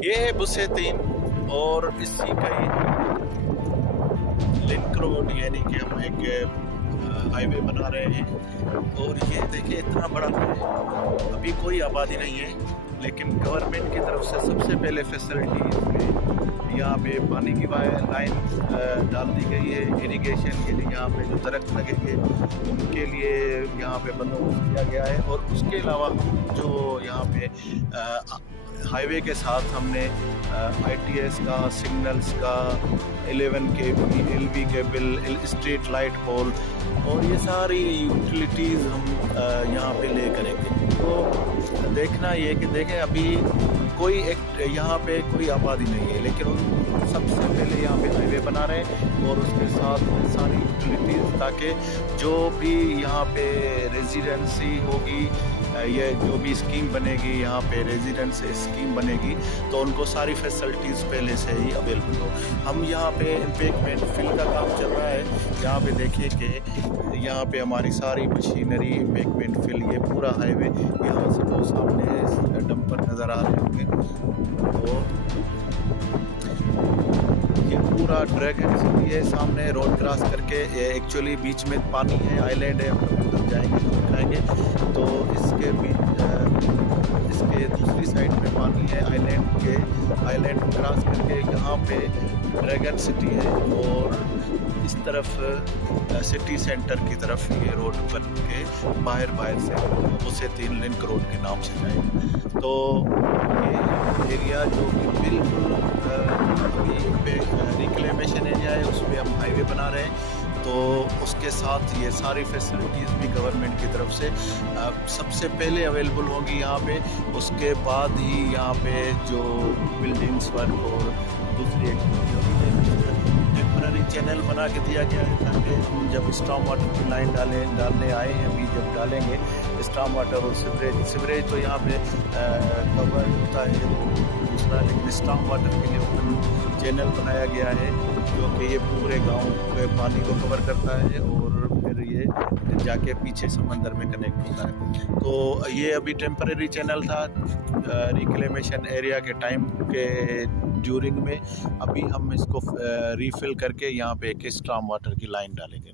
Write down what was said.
ये है बुसेतीन और इसी का ही लिंक रोड, यानी कि हम एक हाईवे बना रहे हैं। और ये देखिए इतना बड़ा है, अभी कोई आबादी नहीं है, लेकिन गवर्नमेंट की तरफ से सबसे पहले फैसिलिटी यहाँ पे पानी की लाइन डाल दी गई है इरिगेशन के लिए। यहाँ पे जो दरख्त लगेंगे उनके लिए यहाँ पे बंदोबस्त किया गया है। और उसके अलावा जो यहाँ पे हाईवे के साथ हमने ITS का, सिग्नल्स का, 11 kV LV cable, street light pole और ये सारी यूटिलिटीज़ हम यहाँ पे ले करेंगे। तो देखना ये कि देखें अभी कोई एक यहाँ पे कोई आबादी नहीं है, लेकिन उन सबसे पहले यहाँ पे हाईवे बना रहे हैं और उसके साथ सारी यूटिलिटीज़, ताकि जो भी यहाँ पे रेजिडेंसी होगी, ये जो भी स्कीम बनेगी यहाँ पे रेजिडेंस स्कीम बनेगी, तो उनको सारी फैसिलिटीज़ पहले से ही अवेलेबल हो। हम यहाँ पे एम्पेकमेंट फिल का काम चल रहा है। यहाँ पे देखिए कि यहाँ पे हमारी सारी मशीनरी एम्पेकमेंट फिल, ये पूरा हाईवे, यहाँ से वो सामने डंपर नज़र आ रहे होंगे, तो ये पूरा ड्रैगन सिटी है सामने रोड क्रॉस करके। ये एक्चुअली बीच में पानी है, आइलैंड है, हम लोग उधर जाएंगे तो दिखाएंगे। तो इसके दूसरी साइड में पानी है, आइलैंड क्रॉस करके यहाँ पे ड्रैगन सिटी है और इस तरफ सिटी सेंटर की तरफ ये रोड बन के बाहर से उसे 3 लिंक रोड के नाम से जाएगा। तो ये एरिया जो कि बिल्कुल रिक्लेमेशन एरिया है, उसमें हम हाईवे बना रहे हैं। तो उसके साथ ये सारी फैसिलिटीज़ भी गवर्नमेंट की तरफ से सबसे पहले अवेलेबल होंगी यहाँ पे। उसके बाद ही यहाँ पे जो बिल्डिंग्स वर्क और दूसरी टेम्पररी चैनल बना के दिया गया है, ताकि हम जब स्टॉर्म वाटर की लाइन डालने आए हैं, अभी जब डालेंगे स्टॉर्म वाटर और सीवरेज तो यहाँ पे कवर होता है दूसरा, लेकिन स्टॉर्म वाटर के लिए ओपन चैनल बनाया गया है जो कि ये पूरे गांव के पानी को कवर करता है और फिर ये जाके पीछे समंदर में कनेक्ट होता है। तो ये अभी टेम्परेरी चैनल था रिक्लेमेशन एरिया के टाइम के ड्यूरिंग में। अभी हम इसको रीफिल करके यहाँ पे एक स्टॉर्म वाटर की लाइन डालेंगे।